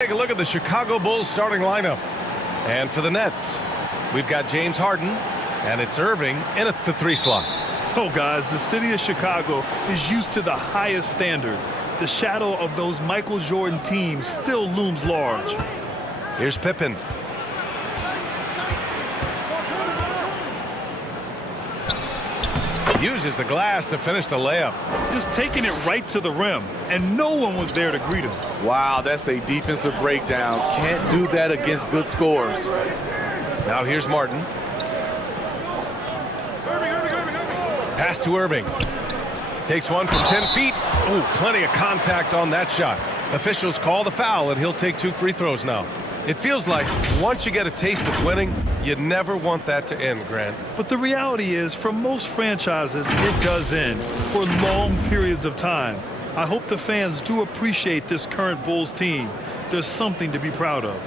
Take a look at the Chicago Bulls starting lineup. And for the Nets, we've got James Harden, and it's Irving in at the 3 slot. Oh, guys, the city of Chicago is used to the highest standard. The shadow of those Michael Jordan teams still looms large. Here's Pippen. Uses the glass to finish the layup. Just taking it right to the rim, and no one was there to greet him. Wow, that's a defensive breakdown. Can't do that against good scores. Now here's Martin. Pass to Irving. Takes one from 10 feet. Oh, plenty of contact on that shot. Officials call the foul, and he'll take 2 free throws now. It feels like once you get a taste of winning, you never want that to end, Grant. But the reality is, for most franchises, it does end for long periods of time. I hope the fans do appreciate this current Bulls team. There's something to be proud of.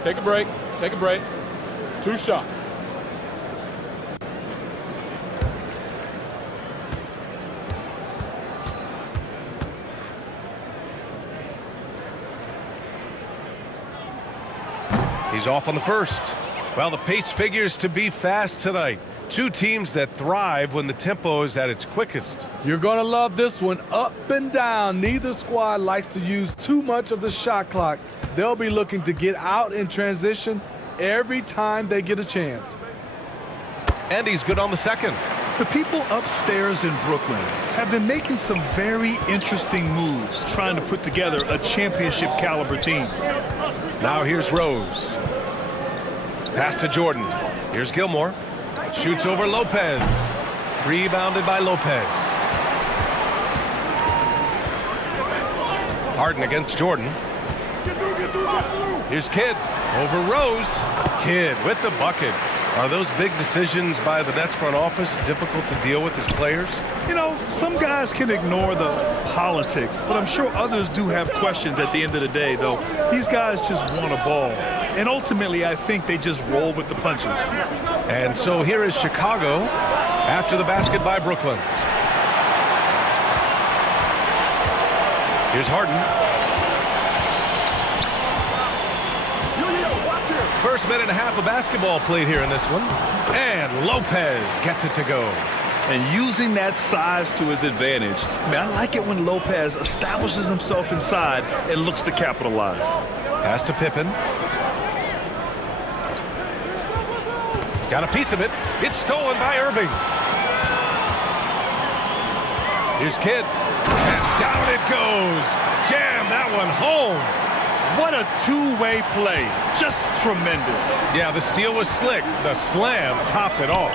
Take a break. Take a break. 2 shots. He's off on the first. Well, the pace figures to be fast tonight. 2 teams that thrive when the tempo is at its quickest. You're going to love this one. Up and down. Neither squad likes to use too much of the shot clock. They'll be looking to get out in transition every time they get a chance. And he's good on the second. The people upstairs in Brooklyn have been making some very interesting moves, trying to put together a championship caliber team. Now here's Rose. Pass to Jordan. Here's Gilmore. Shoots over Lopez. Rebounded by Lopez. Harden against Jordan. Here's Kidd over Rose. Kidd with the bucket. Are those big decisions by the Nets front office difficult to deal with as players? You know, some guys can ignore the politics, but I'm sure others do have questions at the end of the day, though. These guys just want a ball. And ultimately, I think they just roll with the punches. And so here is Chicago after the basket by Brooklyn. Here's Harden. First minute and a half of basketball played here in this one. And Lopez gets it to go. And using that size to his advantage. I mean, I like it when Lopez establishes himself inside and looks to capitalize. Pass to Pippen. Got a piece of it. It's stolen by Irving. Here's Kidd. And down it goes. Jam that one home. What a two-way play. Just tremendous. Yeah, the steal was slick. The slam topped it off.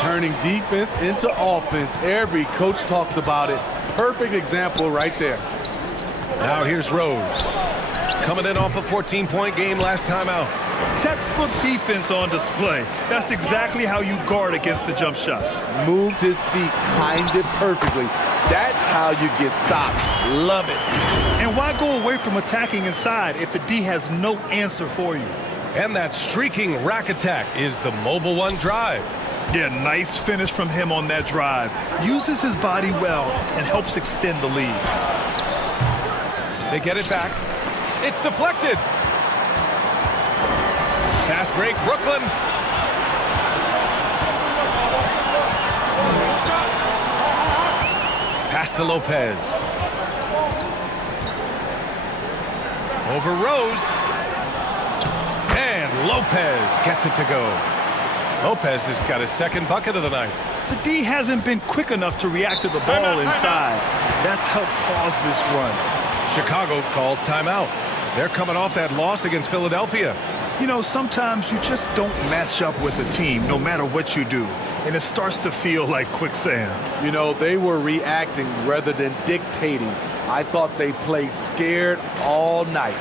Turning defense into offense. Every coach talks about it. Perfect example right there. Now here's Rose. Coming in off a 14-point game last time out. Textbook defense on display. That's exactly how you guard against the jump shot. Moved his feet, timed it perfectly. That's how you get stopped. Love it. And why go away from attacking inside if the D has no answer for you? And that streaking rack attack is the mobile one drive. Yeah, nice finish from him on that drive. Uses his body well and helps extend the lead. They get it back. It's deflected. Fast break, Brooklyn. Pass to Lopez. Over Rose. And Lopez gets it to go. Lopez has got his second bucket of the night. The D hasn't been quick enough to react to the ball inside. That's helped cause this run. Chicago calls timeout. They're coming off that loss against Philadelphia. You know, sometimes you just don't match up with a team, no matter what you do. And it starts to feel like quicksand. You know, they were reacting rather than dictating. I thought they played scared all night.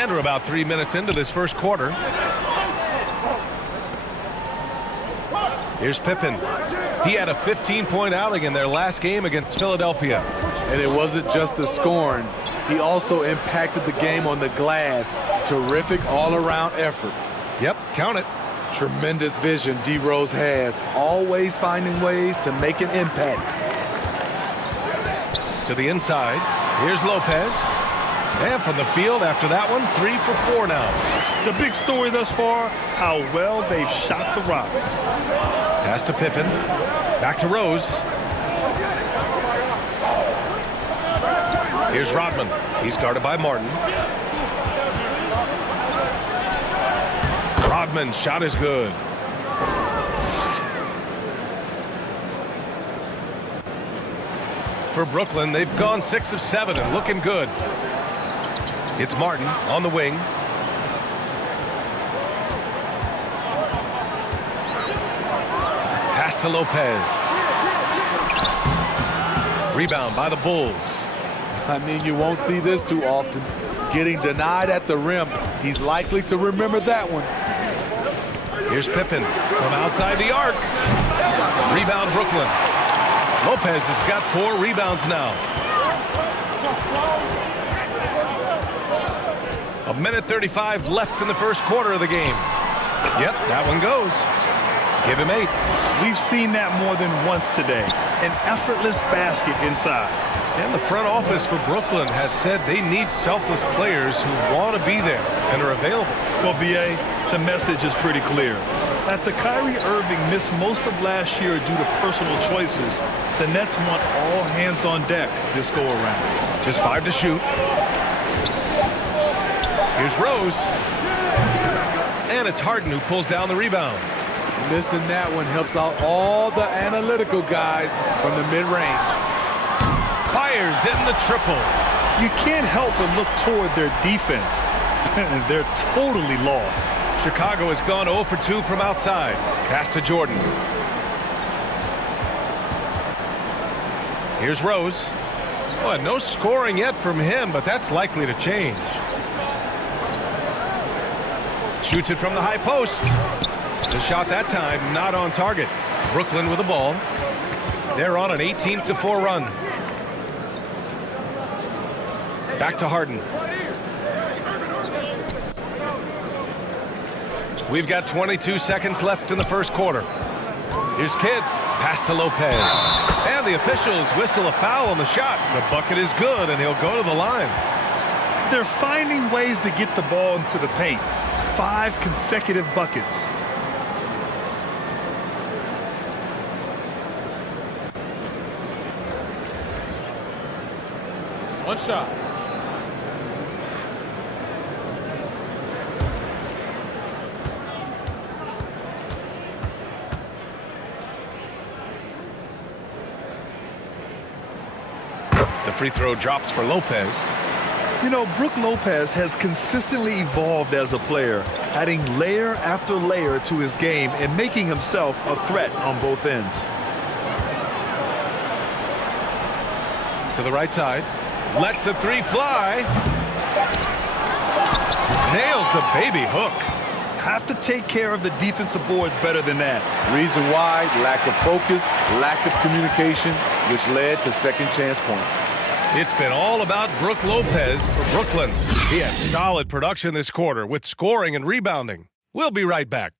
And we're about 3 minutes into this first quarter. Here's Pippen. He had a 15-point outing in their last game against Philadelphia. And it wasn't just the scoring. He also impacted the game on the glass. Terrific all-around effort. Yep, count it. Tremendous vision D. Rose has, always finding ways to make an impact. To the inside. Here's Lopez. And from the field after that one, 3 for 4 now. The big story thus far, how well they've shot the rock. Pass to Pippen. Back to Rose. Here's Rodman. He's guarded by Martin. Rodman's shot is good. For Brooklyn, they've gone 6 of 7 and looking good. It's Martin on the wing. Pass to Lopez. Rebound by the Bulls. I mean, you won't see this too often. Getting denied at the rim. He's likely to remember that one. Here's Pippen from outside the arc. Rebound Brooklyn. Lopez has got 4 rebounds now. 1:35 left in the first quarter of the game. Yep, that one goes. Give him 8. We've seen that more than once today. An effortless basket inside. And the front office for Brooklyn has said they need selfless players who want to be there and are available. Well, B.A., the message is pretty clear. After Kyrie Irving missed most of last year due to personal choices, the Nets want all hands on deck this go-around. Just 5 to shoot. Here's Rose. And it's Harden who pulls down the rebound. Missing that one helps out all the analytical guys from the mid-range. Fires in the triple. You can't help but look toward their defense. They're totally lost. Chicago has gone 0 for 2 from outside. Pass to Jordan. Here's Rose. Oh, no scoring yet from him, but that's likely to change. Shoots it from the high post. The shot that time not on target. Brooklyn with the ball. They're on an 18-4 run. Back to Harden. We've got 22 seconds left in the first quarter. Here's Kidd. Pass to Lopez. And the officials whistle a foul on the shot. The bucket is good, and he'll go to the line. They're finding ways to get the ball into the paint. 5 consecutive buckets. One shot. The free throw drops for Lopez. You know, Brook Lopez has consistently evolved as a player, adding layer after layer to his game and making himself a threat on both ends. To the right side. Lets the 3 fly. Nails the baby hook. Have to take care of the defensive boards better than that. Reason why, lack of focus, lack of communication, which led to second chance points. It's been all about Brook Lopez for Brooklyn. He had solid production this quarter with scoring and rebounding. We'll be right back.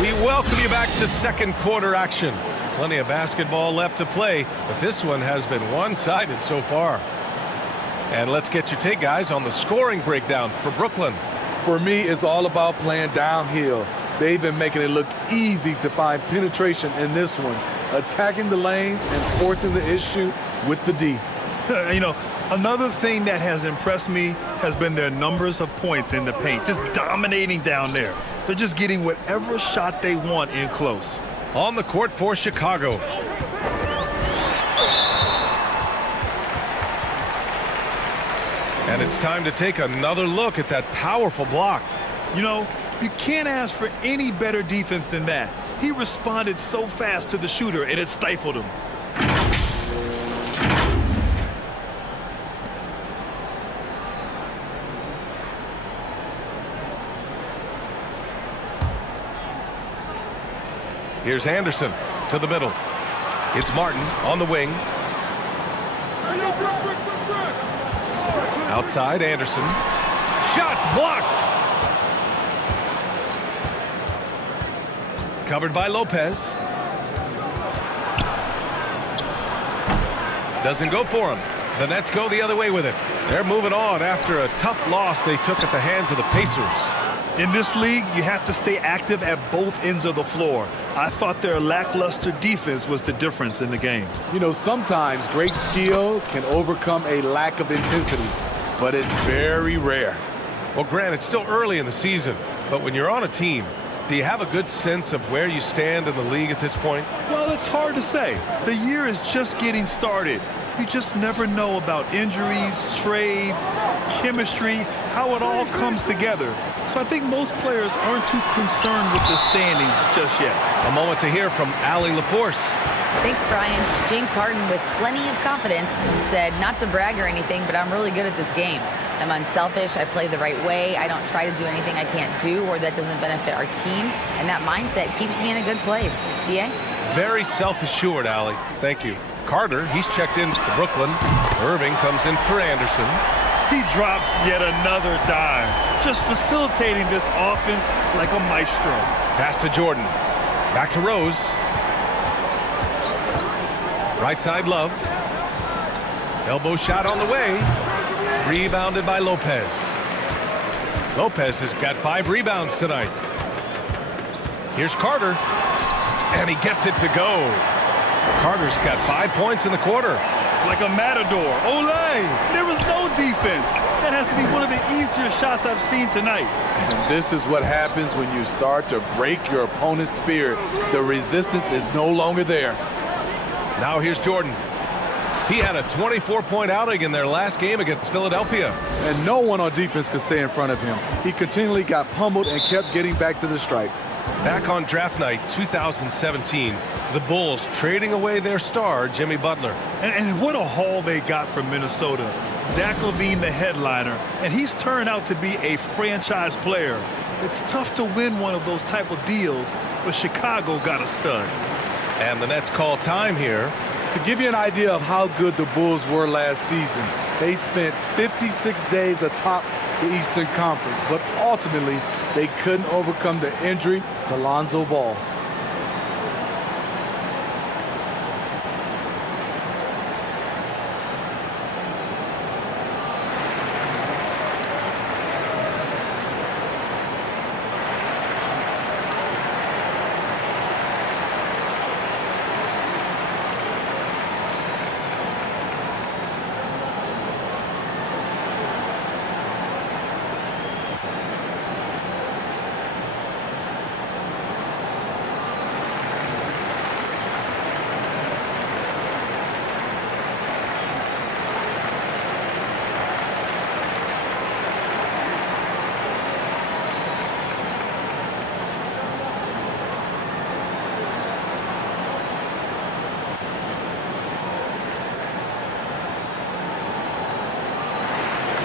We welcome you back to second quarter action. Plenty of basketball left to play, but this one has been one-sided so far. And let's get your take, guys, on the scoring breakdown for Brooklyn. For me, it's all about playing downhill. They've been making it look easy to find penetration in this one, attacking the lanes and forcing the issue with the D. You know, another thing that has impressed me has been their numbers of points in the paint, just dominating down there. They're just getting whatever shot they want in close. On the court for Chicago. And it's time to take another look at that powerful block. You know, you can't ask for any better defense than that. He responded so fast to the shooter, and it stifled him. Here's Anderson to the middle. It's Martin on the wing. Outside, Anderson. Shots blocked. Covered by Lopez. Doesn't go for him. The Nets go the other way with it. They're moving on after a tough loss they took at the hands of the Pacers. In this league, you have to stay active at both ends of the floor. I thought their lackluster defense was the difference in the game. You know, sometimes great skill can overcome a lack of intensity, but it's very rare. Well, Grant, it's still early in the season, but when you're on a team, do you have a good sense of where you stand in the league at this point? Well, it's hard to say. The year is just getting started. You just never know about injuries, trades, chemistry, how it all comes together. So I think most players aren't too concerned with the standings just yet. A moment to hear from Allie LaForce. Thanks, Brian. James Harden, with plenty of confidence, said not to brag or anything, but I'm really good at this game. I'm unselfish. I play the right way. I don't try to do anything I can't do or that doesn't benefit our team. And that mindset keeps me in a good place. Yeah? Very self-assured, Allie. Thank you. Carter, he's checked in for Brooklyn. Irving comes in for Anderson. He drops yet another dime, just facilitating this offense like a maestro. Pass to Jordan. Back to Rose. Right side, Love. Elbow shot on the way. Rebounded by Lopez. Lopez has got 5 rebounds tonight. Here's Carter. And he gets it to go. Carter's got 5 points in the quarter. Like a matador. Olay! There was no defense. That has to be one of the easier shots I've seen tonight. And this is what happens when you start to break your opponent's spirit. The resistance is no longer there. Now here's Jordan. He had a 24-point outing in their last game against Philadelphia. And no one on defense could stay in front of him. He continually got pummeled and kept getting back to the stripe. Back on draft night 2017, the Bulls trading away their star, Jimmy Butler. And what a haul they got from Minnesota. Zach LaVine, the headliner, and he's turned out to be a franchise player. It's tough to win one of those type of deals, but Chicago got a stud. And the Nets call time here. To give you an idea of how good the Bulls were last season, they spent 56 days atop the Eastern Conference, but ultimately they couldn't overcome the injury to Lonzo Ball.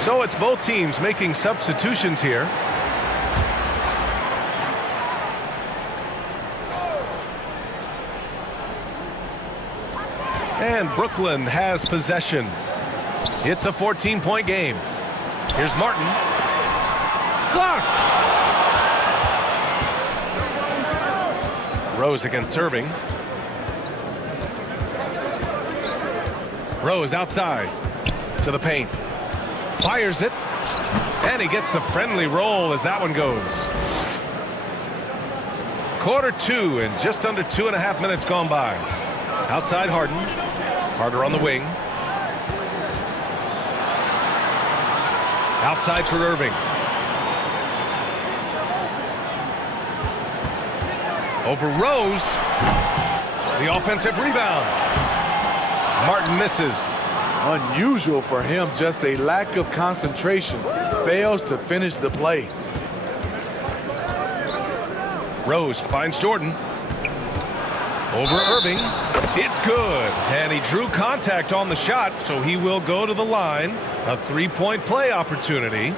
So it's both teams making substitutions here. And Brooklyn has possession. It's a 14-point game. Here's Martin. Blocked! Rose against Irving. Rose outside to the paint. Fires it, and he gets the friendly roll as that one goes. Quarter 2 and just under 2.5 minutes gone by. Outside Harden. Carter on the wing. Outside for Irving. Over Rose. The offensive rebound. Martin misses. Unusual for him, just a lack of concentration. Fails to finish the play. Rose finds Jordan. Over Irving. It's good. And he drew contact on the shot, so he will go to the line. A 3-point play opportunity.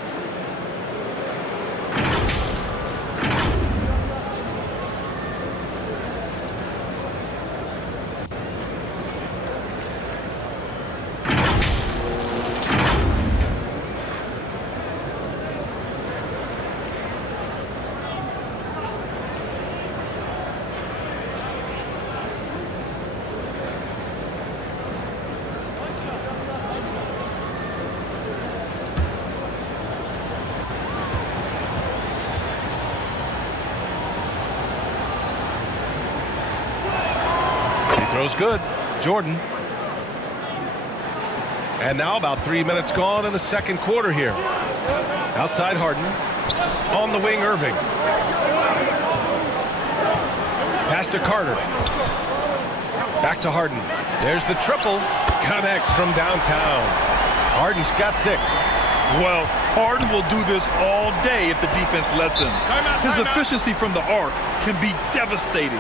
Throws good. Jordan. And now about 3 minutes gone in the second quarter here. Outside Harden. On the wing, Irving. Pass to Carter. Back to Harden. There's the triple. Connects from downtown. Harden's got 6. Well, Harden will do this all day if the defense lets him. His efficiency from the arc can be devastating.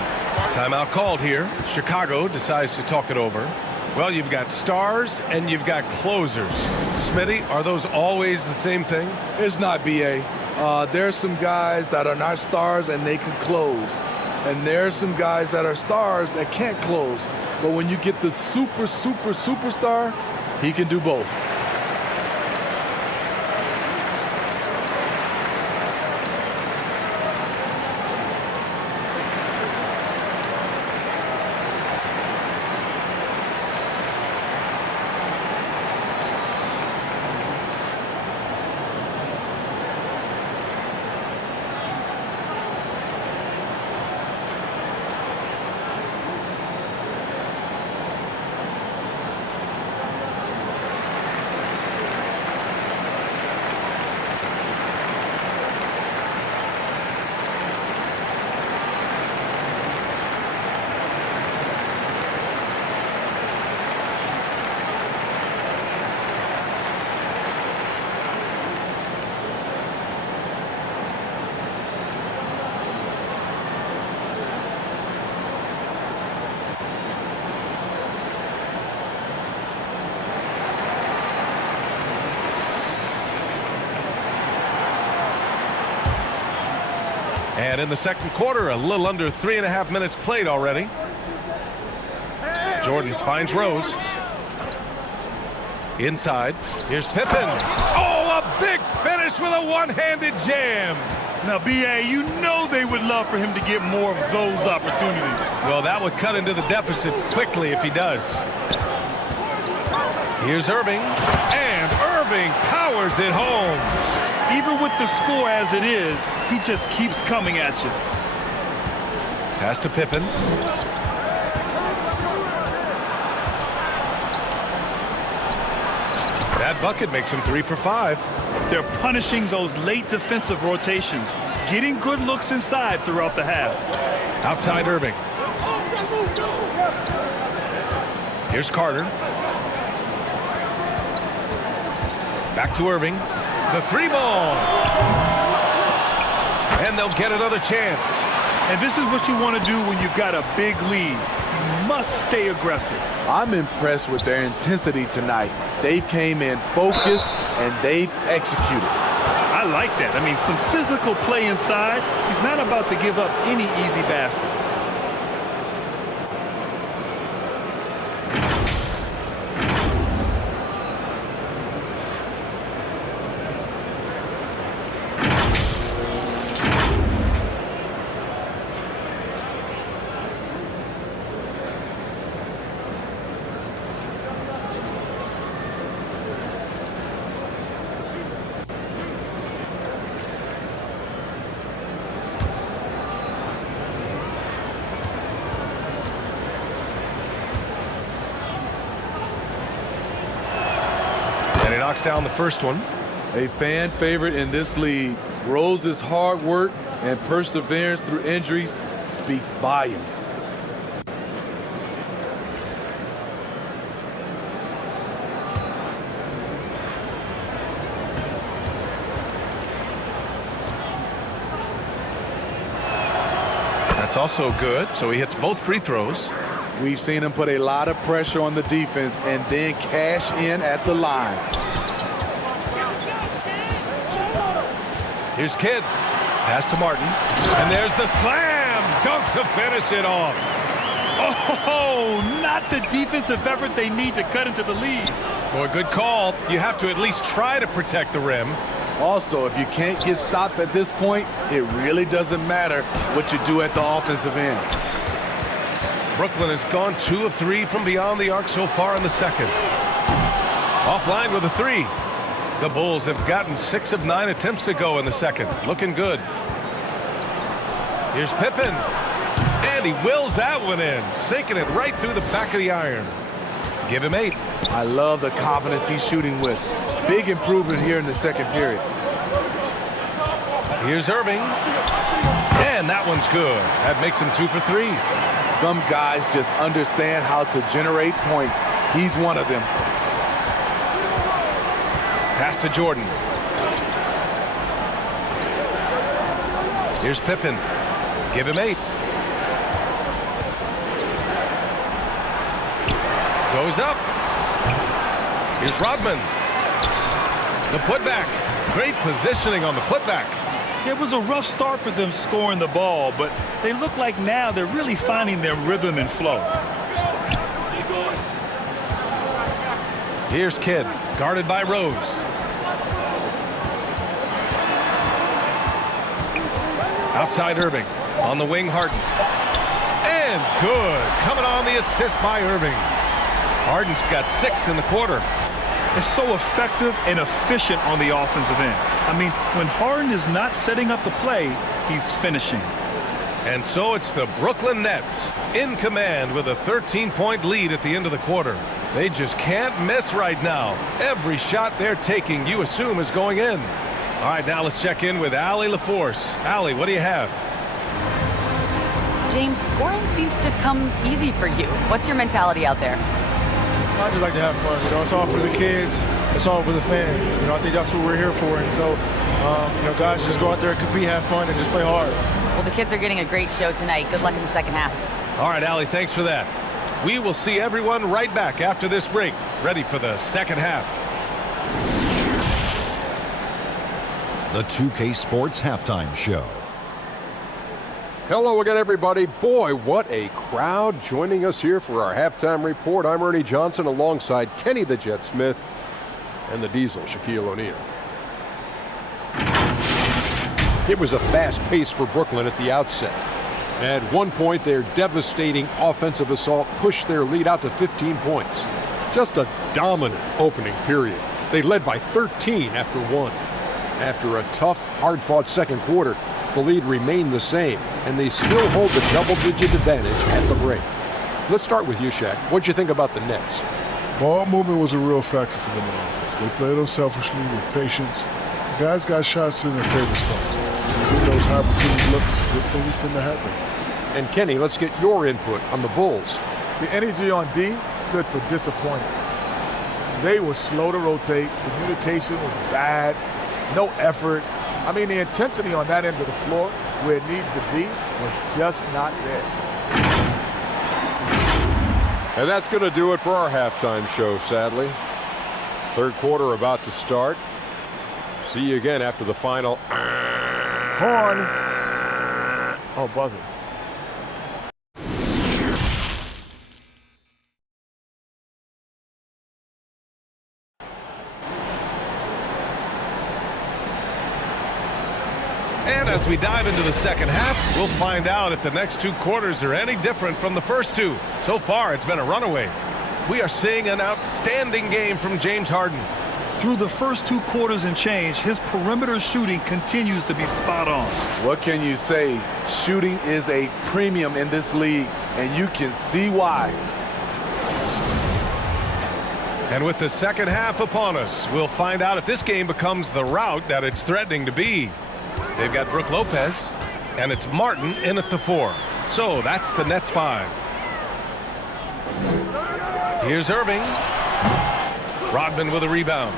Timeout called here. Chicago decides to talk it over. Well, you've got stars and you've got closers. Smitty, are those always the same thing? It's not, B.A. There's some guys that are not stars and they can close. And there's some guys that are stars that can't close. But when you get the superstar, he can do both. And in the second quarter, a little under 3.5 minutes played already. Jordan finds Rose. Inside. Here's Pippen. Oh, a big finish with a one-handed jam. Now, B.A., you know they would love for him to get more of those opportunities. Well, that would cut into the deficit quickly if he does. Here's Irving. And Irving powers it home. Even with the score as it is, he just keeps coming at you. Pass to Pippen. That bucket makes him 3 for 5. They're punishing those late defensive rotations, getting good looks inside throughout the half. Outside Irving. Here's Carter. Back to Irving. The 3-ball. And they'll get another chance. And this is what you want to do when you've got a big lead. You must stay aggressive. I'm impressed with their intensity tonight. They've came in focused and they've executed. I like that. I mean, some physical play inside. He's not about to give up any easy baskets. Knocks down the first one. A fan favorite in this league. Rose's hard work and perseverance through injuries speaks volumes. That's also good, so he hits both free throws. We've seen him put a lot of pressure on the defense and then cash in at the line. Here's Kidd. Pass to Martin. And there's the slam dunk to finish it off. Oh, not the defensive effort they need to cut into the lead. Boy, good call. You have to at least try to protect the rim. Also, if you can't get stops at this point, it really doesn't matter what you do at the offensive end. Brooklyn has gone 2 of 3 from beyond the arc so far in the second. Offline with a 3. The Bulls have gotten 6 of 9 attempts to go in the second. Looking good. Here's Pippen. And And he wills that one in, sinking it right through the back of the iron. Give him 8. I love the confidence he's shooting with. Big improvement here in the second period. Here's Irving. And that one's good. That makes him 2 for 3. Some guys just understand how to generate points. He's one of them. Pass to Jordan. Here's Pippen. Give him 8. Goes up. Here's Rodman. The putback. Great positioning on the putback. It was a rough start for them scoring the ball, but they look like now they're really finding their rhythm and flow. Here's Kidd, guarded by Rose. Outside Irving. On the wing, Harden. And good. Coming on the assist by Irving. Harden's got 6 in the quarter. It's so effective and efficient on the offensive end. I mean, when Harden is not setting up the play, he's finishing. And so it's the Brooklyn Nets in command with a 13-point lead at the end of the quarter. They just can't miss right now. Every shot they're taking, you assume, is going in. All right, now let's check in with Allie LaForce. Allie, what do you have? James, scoring seems to come easy for you. What's your mentality out there? I just like to have fun. You know, it's all for the kids. It's all for the fans. You know, I think that's what we're here for. And so, you know, guys, just go out there and compete, have fun, and just play hard. Well, the kids are getting a great show tonight. Good luck in the second half. All right, Allie, thanks for that. We will see everyone right back after this break, ready for the second half. The 2K Sports Halftime Show. Hello again, everybody. Boy, what a crowd joining us here for our halftime report. I'm Ernie Johnson alongside Kenny the Jet Smith and the Diesel, Shaquille O'Neal. It was a fast pace for Brooklyn at the outset. At one point, their devastating offensive assault pushed their lead out to 15 points. Just a dominant opening period. They led by 13 after 1. After a tough, hard-fought second quarter, the lead remained the same, and they still hold the double-digit advantage at the break. Let's start with you, Shaq. What'd you think about the Nets? Ball movement was a real factor for them in offense. They played unselfishly with patience. The guys got shots in their favorite spots. They get those high opportunity looks, good things tend to happen. And Kenny, let's get your input on the Bulls. The energy on D stood for disappointing. They were slow to rotate. Communication was bad. No effort. I mean, the intensity on that end of the floor, where it needs to be, was just not there. And that's going to do it for our halftime show, sadly. Third quarter about to start. See you again after the final. Horn. Oh, buzzer. And as we dive into the second half, we'll find out if the next 2 quarters are any different from the first 2. So far, it's been a runaway. We are seeing an outstanding game from James Harden. Through the first 2 quarters and change, his perimeter shooting continues to be spot on. What can you say? Shooting is a premium in this league, and you can see why. And with the second half upon us, we'll find out if this game becomes the rout that it's threatening to be. They've got Brook Lopez, and it's Martin in at the 4. So that's the Nets 5. Here's Irving. Rodman with a rebound.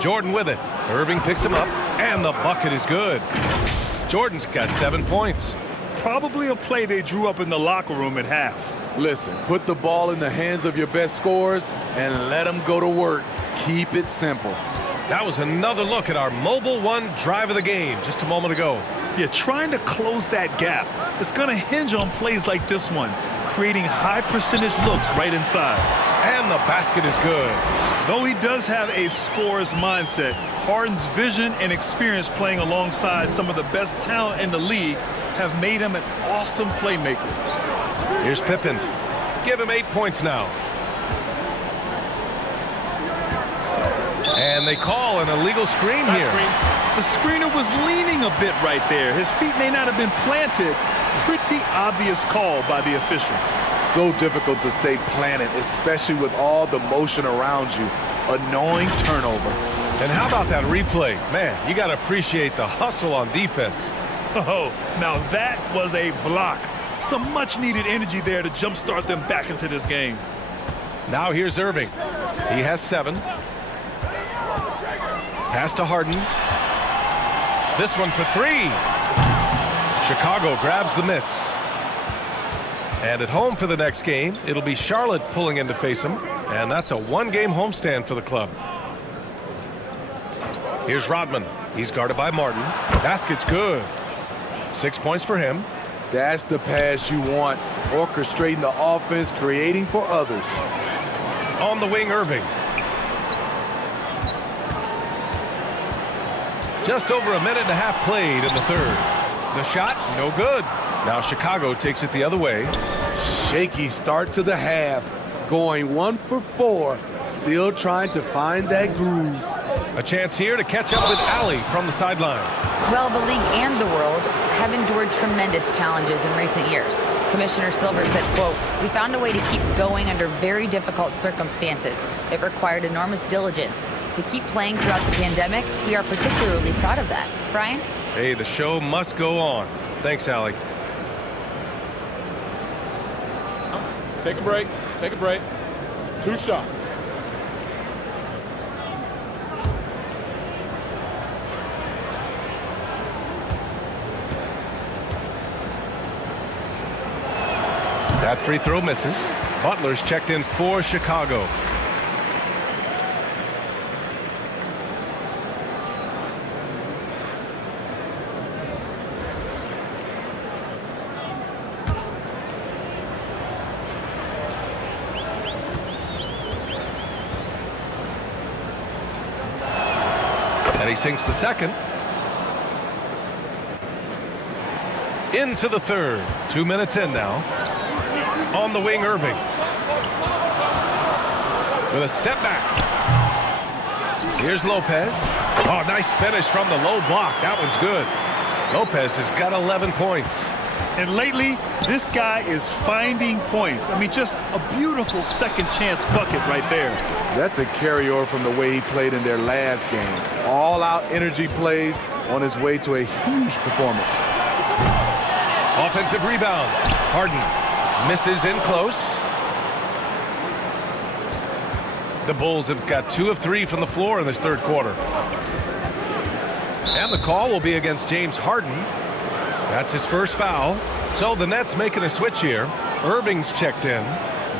Jordan with it. Irving picks him up, and the bucket is good. Jordan's got 7 points. Probably a play they drew up in the locker room at half. Listen, put the ball in the hands of your best scorers and let them go to work. Keep it simple. That was another look at our Mobile One drive of the game just a moment ago. Yeah, trying to close that gap. It's going to hinge on plays like this one, creating high percentage looks right inside. And the basket is good. Though he does have a scorer's mindset, Harden's vision and experience playing alongside some of the best talent in the league have made him an awesome playmaker. Here's Pippen. Give him 8 points now. And they call an illegal screen here. The screener was leaning a bit right there. His feet may not have been planted. Pretty obvious call by the officials. So difficult to stay planted, especially with all the motion around you. Annoying turnover. And how about that replay? Man, you got to appreciate the hustle on defense. Oh, now that was a block. Some much-needed energy there to jumpstart them back into this game. Now here's Irving. He has 7. Pass to Harden. This one for 3. Chicago grabs the miss. And at home for the next game, it'll be Charlotte pulling in to face him. And that's a 1-game homestand for the club. Here's Rodman. He's guarded by Martin. Basket's good. 6 points for him. That's the pass you want. Orchestrating the offense, creating for others. On the wing, Irving. Just over a minute and a half played in the third. The shot, no good. Now Chicago takes it the other way. Shaky start to the half. Going 1 for 4. Still trying to find that groove. A chance here to catch up with Allie from the sideline. Well, the league and the world have endured tremendous challenges in recent years. Commissioner Silver said, quote, "We found a way to keep going under very difficult circumstances. It required enormous diligence. To keep playing throughout the pandemic, we are particularly proud of that." Brian? Hey, the show must go on. Thanks, Allie. Take a break. Take a break. 2 shots. That free throw misses. Butler's checked in for Chicago. And he sinks the second. Into the third. 2 minutes in now. On the wing, Irving. With a step back. Here's Lopez. Oh, nice finish from the low block. That one's good. Lopez has got 11 points. And lately, this guy is finding points. I mean, just a beautiful second chance bucket right there. That's a carryover from the way he played in their last game. All-out energy plays on his way to a huge performance. Offensive rebound. Harden misses in close. The Bulls have got 2 of 3 from the floor in this third quarter. And the call will be against James Harden. That's his first foul. So the Nets making a switch here. Irving's checked in.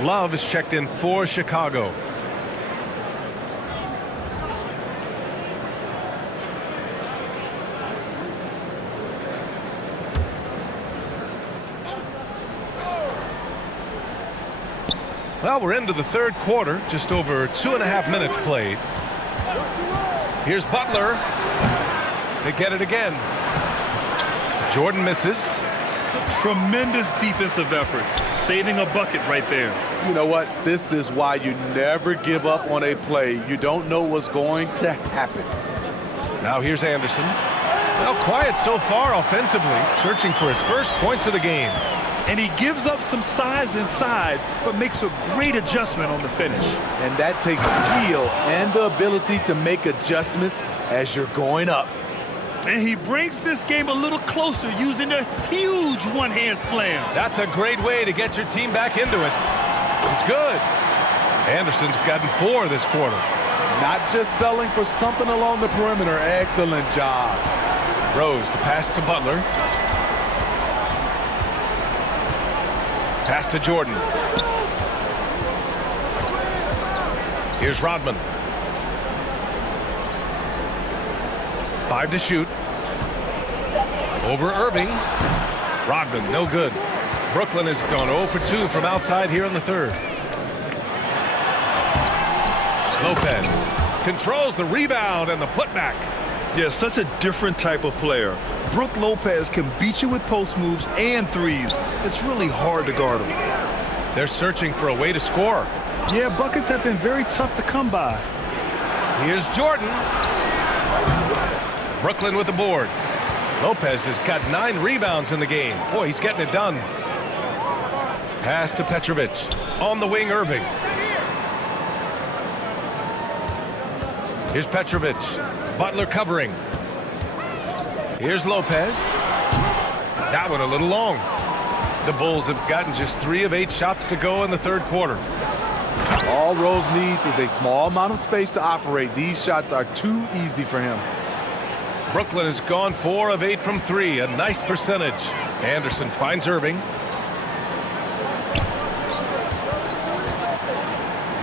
Love is checked in for Chicago. Well, we're into the third quarter, just over 2.5 minutes played. Here's Butler. They get it again. Jordan misses. Tremendous defensive effort, saving a bucket right there. You know what? This is why you never give up on a play. You don't know what's going to happen. Now here's Anderson. Well, quiet so far offensively, searching for his first points of the game. And he gives up some size inside, but makes a great adjustment on the finish. And that takes skill and the ability to make adjustments as you're going up. And he brings this game a little closer using a huge one-hand slam. That's a great way to get your team back into it. It's good. Anderson's gotten 4 this quarter. Not just selling for something along the perimeter. Excellent job. Rose, the pass to Butler. Pass to Jordan. Here's Rodman. 5 to shoot. Over Irving. Rodman, no good. Brooklyn has gone 0 for 2 from outside here in the third. Lopez controls the rebound and the putback. Yeah, such a different type of player. Brook Lopez can beat you with post moves and threes. It's really hard to guard him. They're searching for a way to score. Yeah, buckets have been very tough to come by. Here's Jordan. Brooklyn with the board. Lopez has got 9 rebounds in the game. Boy, he's getting it done. Pass to Petrovic. On the wing, Irving. Here's Petrovic. Butler covering. Here's Lopez. That one a little long. The Bulls have gotten just 3 of 8 shots to go in the third quarter. All Rose needs is a small amount of space to operate. These shots are too easy for him. Brooklyn has gone 4 of 8 from 3, a nice percentage. Anderson finds Irving.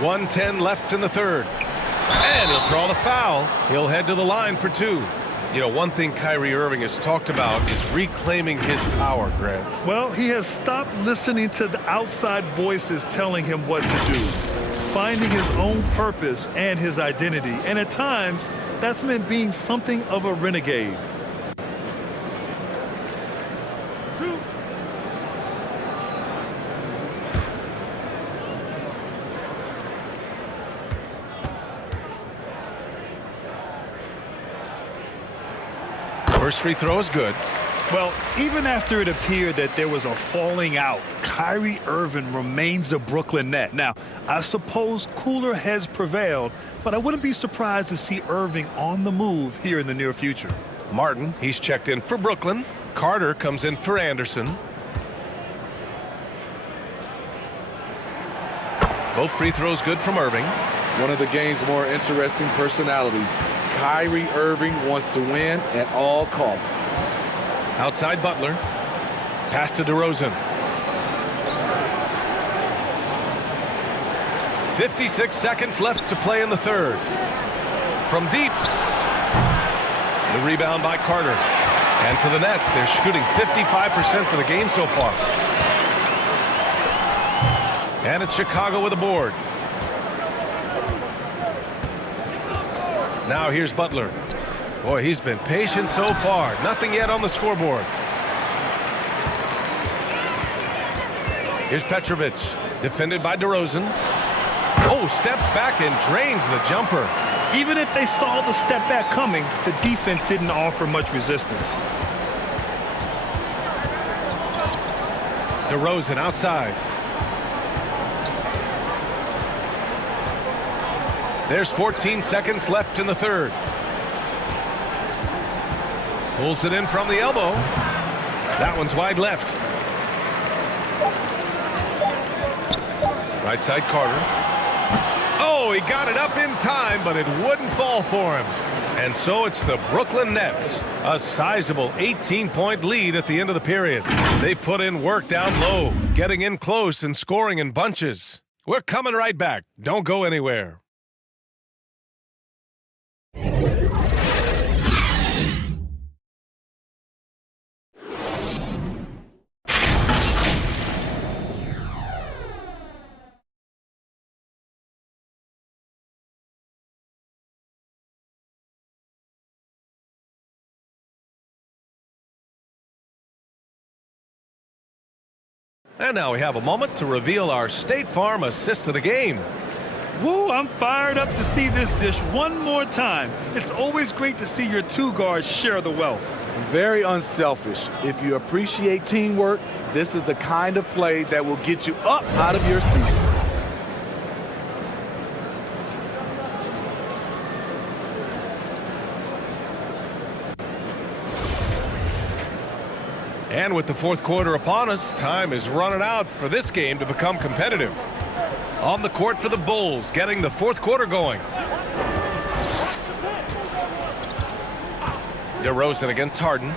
1:10 left in the third. And he'll draw the foul. He'll head to the line for 2. You know, one thing Kyrie Irving has talked about is reclaiming his power, Grant. Well, he has stopped listening to the outside voices telling him what to do, finding his own purpose and his identity. And at times, that's meant being something of a renegade. First free throw is good. Well, even after it appeared that there was a falling out, Kyrie Irving remains a Brooklyn Net. Now, I suppose cooler heads prevailed, but I wouldn't be surprised to see Irving on the move here in the near future. Martin, he's checked in for Brooklyn. Carter comes in for Anderson. Both free throws good from Irving. One of the game's more interesting personalities. Kyrie Irving wants to win at all costs. Outside Butler. Pass to DeRozan. 56 seconds left to play in the third. From deep. The rebound by Carter. And for the Nets, they're shooting 55% for the game so far. And it's Chicago with a board. Now here's Butler. Boy, he's been patient so far. Nothing yet on the scoreboard. Here's Petrovic, defended by DeRozan. Oh, steps back and drains the jumper. Even if they saw the step back coming, the defense didn't offer much resistance. DeRozan outside. There's 14 seconds left in the third. Pulls it in from the elbow. That one's wide left. Right side Carter. Oh, he got it up in time, but it wouldn't fall for him. And so it's the Brooklyn Nets. A sizable 18-point lead at the end of the period. They put in work down low, getting in close and scoring in bunches. We're coming right back. Don't go anywhere. And now we have a moment to reveal our State Farm assist of the game. Woo, I'm fired up to see this dish one more time. It's always great to see your 2 guards share the wealth. Very unselfish. If you appreciate teamwork, this is the kind of play that will get you up out of your seat. And with the fourth quarter upon us, time is running out for this game to become competitive. On the court for the Bulls, getting the fourth quarter going. DeRozan against Harden.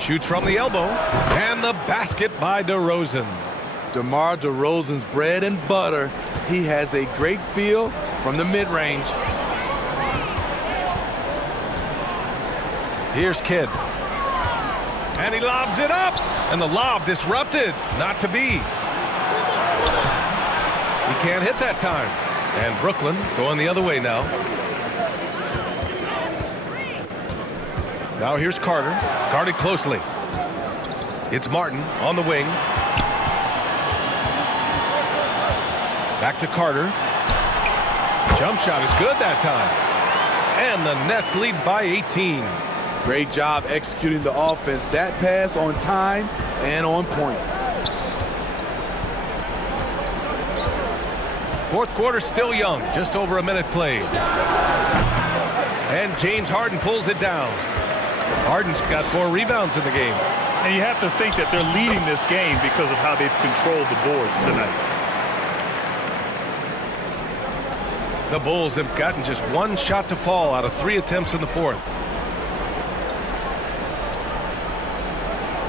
Shoots from the elbow. And the basket by DeRozan. DeMar DeRozan's bread and butter. He has a great feel from the mid-range. Here's Kidd. And he lobs it up. And the lob disrupted. Not to be. He can't hit that time. And Brooklyn going the other way now. Now here's Carter. Guarded closely. It's Martin on the wing. Back to Carter. Jump shot is good that time. And the Nets lead by 18. Great job executing the offense. That pass on time and on point. Fourth quarter still young, just over a minute played. And James Harden pulls it down. Harden's got 4 rebounds in the game. And you have to think that they're leading this game because of how they've controlled the boards tonight. The Bulls have gotten just 1 shot to fall out of 3 attempts in the fourth.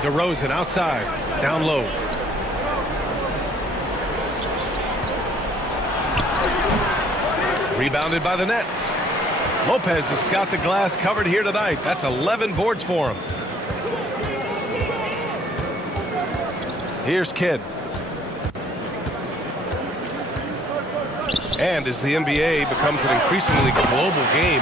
DeRozan outside, down low. Rebounded by the Nets. Lopez has got the glass covered here tonight. That's 11 boards for him. Here's Kidd. And as the NBA becomes an increasingly global game,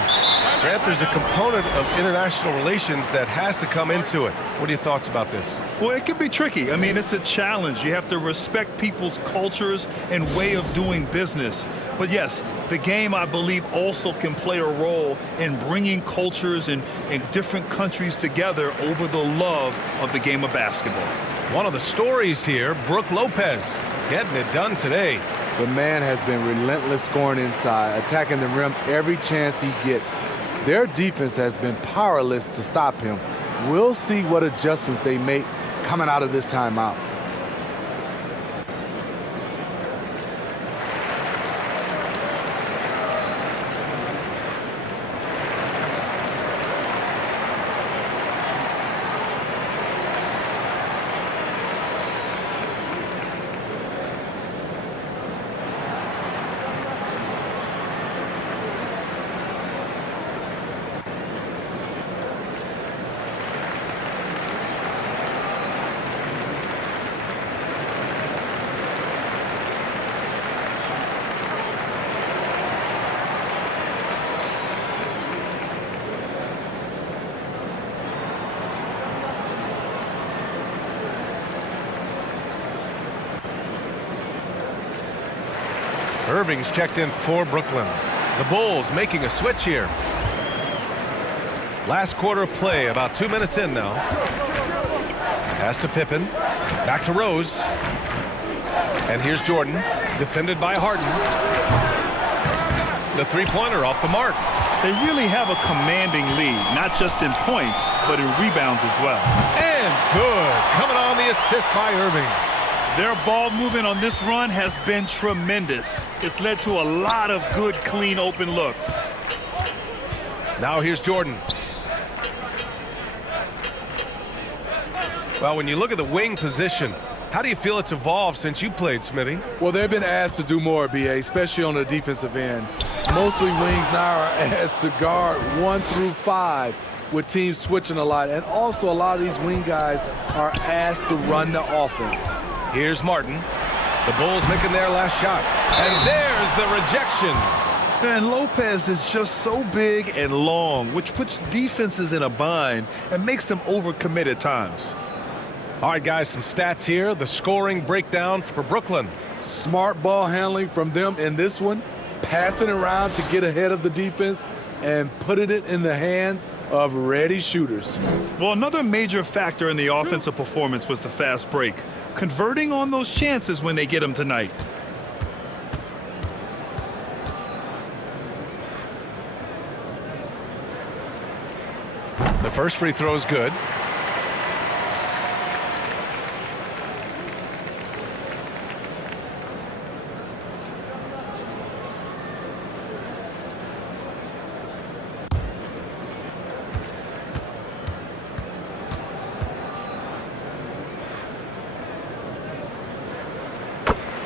Grant, there's a component of international relations that has to come into it. What are your thoughts about this? Well, it can be tricky. I mean, it's a challenge. You have to respect people's cultures and way of doing business. But yes, the game, I believe, also can play a role in bringing cultures and different countries together over the love of the game of basketball. One of the stories here, Brook Lopez, getting it done today. The man has been relentless scoring inside, attacking the rim every chance he gets. Their defense has been powerless to stop him. We'll see what adjustments they make coming out of this timeout. Irving's checked in for Brooklyn. The Bulls making a switch here. Last quarter of play, about 2 minutes in now. Pass to Pippen. Back to Rose. And here's Jordan, defended by Harden. The three-pointer off the mark. They really have a commanding lead, not just in points, but in rebounds as well. And good. Coming on the assist by Irving. Their ball movement on this run has been tremendous. It's led to a lot of good, clean, open looks. Now here's Jordan. Well, when you look at the wing position, how do you feel it's evolved since you played, Smitty? Well, they've been asked to do more, BA, especially on the defensive end. Mostly wings now are asked to guard 1 through 5 with teams switching a lot. And also a lot of these wing guys are asked to run the offense. Here's Martin. The Bulls making their last shot. And there's the rejection. And Lopez is just so big and long, which puts defenses in a bind and makes them overcommit at times. All right, guys, some stats here. The scoring breakdown for Brooklyn. Smart ball handling from them in this one, passing around to get ahead of the defense and putting it in the hands of ready shooters. Well, another major factor in the offensive performance was the fast break, converting on those chances when they get them tonight. The first free throw is good.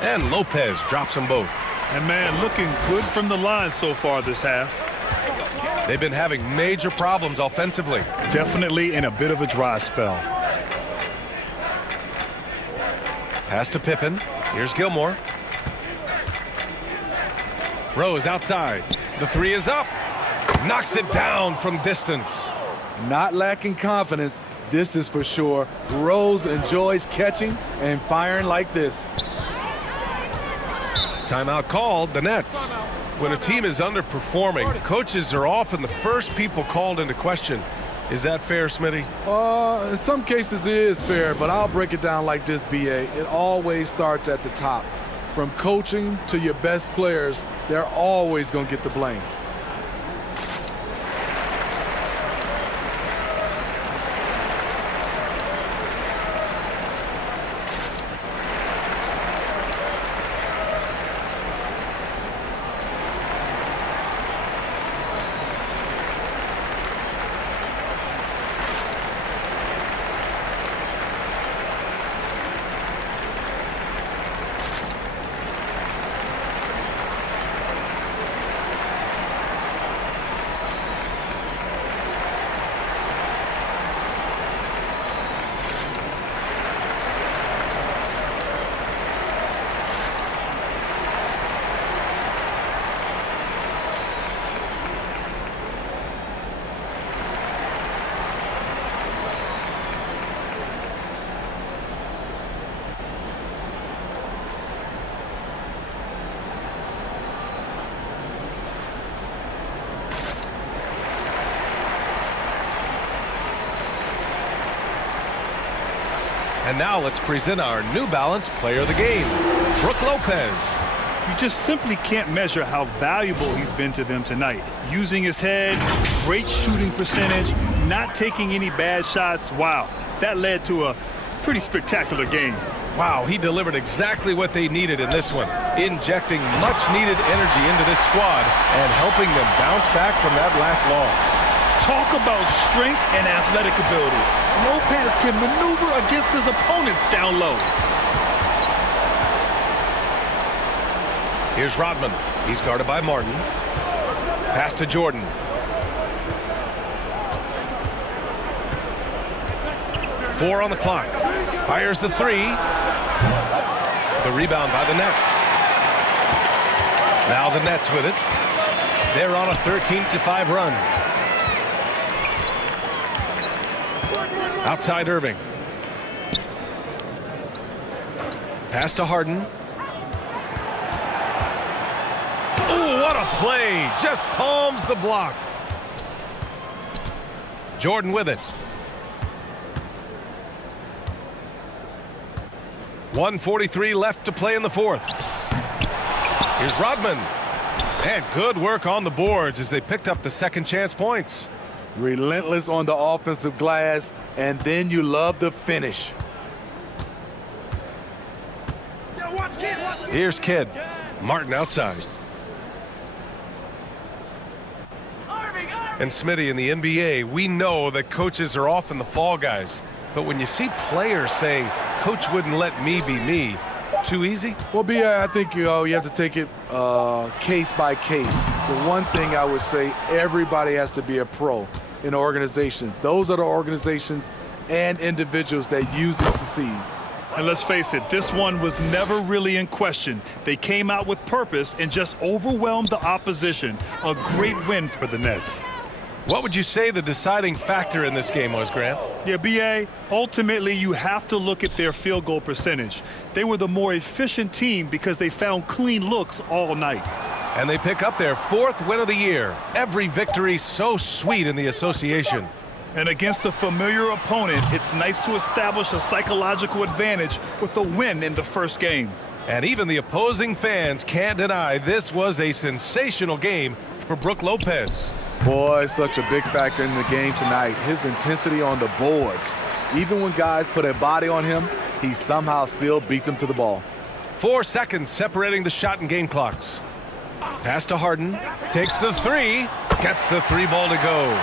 And Lopez drops them both. And man, looking good from the line so far this half. They've been having major problems offensively. Definitely in a bit of a dry spell. Pass to Pippen. Here's Gilmore. Rose outside. The three is up. Knocks it down from distance. Not lacking confidence, this is for sure. Rose enjoys catching and firing like this. Timeout called, the Nets. When a team is underperforming, coaches are often the first people called into question. Is that fair, Smitty? In some cases it is fair, but I'll break it down like this, BA. It always starts at the top. From coaching to your best players, they're always going to get the blame. And now let's present our New Balance Player of the Game, Brook Lopez. You just simply can't measure how valuable he's been to them tonight. Using his head, great shooting percentage, not taking any bad shots. Wow, that led to a pretty spectacular game. Wow, he delivered exactly what they needed in this one, injecting much-needed energy into this squad and helping them bounce back from that last loss. Talk about strength and athletic ability. Lopez can maneuver against his opponents down low. Here's Rodman. He's guarded by Martin. Pass to Jordan. Four on the clock. Fires the three. The rebound by the Nets. Now the Nets with it. They're on a 13-5 run. Outside Irving. Pass to Harden. Ooh, what a play. Just palms the block. Jordan with it. 1:43 left to play in the fourth. Here's Rodman. And good work on the boards as they picked up the second chance points. Relentless on the offensive glass, and then you love the finish. Here's Kidd. Martin outside. And Smitty, in the NBA, we know that coaches are often the fall guys. But when you see players saying, "Coach wouldn't let me be me," too easy? Well, I think you have to take it case by case. The one thing I would say, everybody has to be a pro in organizations. Those are the organizations and individuals that usually succeed. And let's face it, this one was never really in question. They came out with purpose and just overwhelmed the opposition. A great win for the Nets. What would you say the deciding factor in this game was, Grant? Yeah, BA, ultimately you have to look at their field goal percentage. They were the more efficient team because they found clean looks all night. And they pick up their fourth win of the year. Every victory so sweet in the association. And against a familiar opponent, it's nice to establish a psychological advantage with a win in the first game. And even the opposing fans can't deny this was a sensational game for Brook Lopez. Boy, such a big factor in the game tonight. His intensity on the boards. Even when guys put a body on him, he somehow still beats them to the ball. 4 seconds separating the shot and game clocks. Pass to Harden. Takes the three. Gets the three ball to go.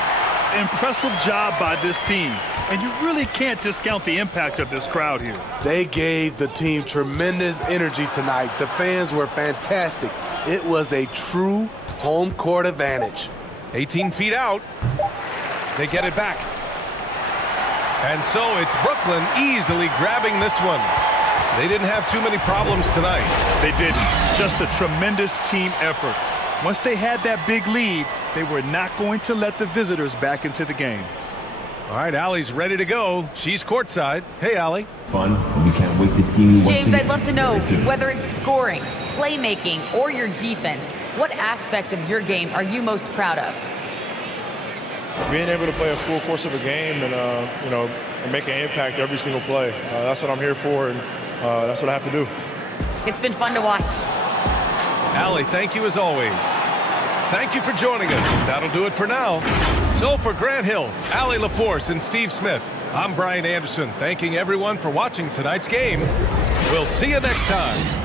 Impressive job by this team. And you really can't discount the impact of this crowd here. They gave the team tremendous energy tonight. The fans were fantastic. It was a true home court advantage. 18 feet out. They get it back. And so it's Brooklyn easily grabbing this one. They didn't have too many problems tonight. They didn't. Just a tremendous team effort. Once they had that big lead, they were not going to let the visitors back into the game. All right, Allie's ready to go. She's courtside. Hey, Allie. Fun. We can't wait to see you. James, I'd love to know, whether it's scoring, playmaking, or your defense, what aspect of your game are you most proud of? Being able to play a full course of a game and, and make an impact every single play. That's what I'm here for, and that's what I have to do. It's been fun to watch. Allie, thank you as always. Thank you for joining us. That'll do it for now. So for Grant Hill, Allie LaForce, and Steve Smith, I'm Brian Anderson, thanking everyone for watching tonight's game. We'll see you next time.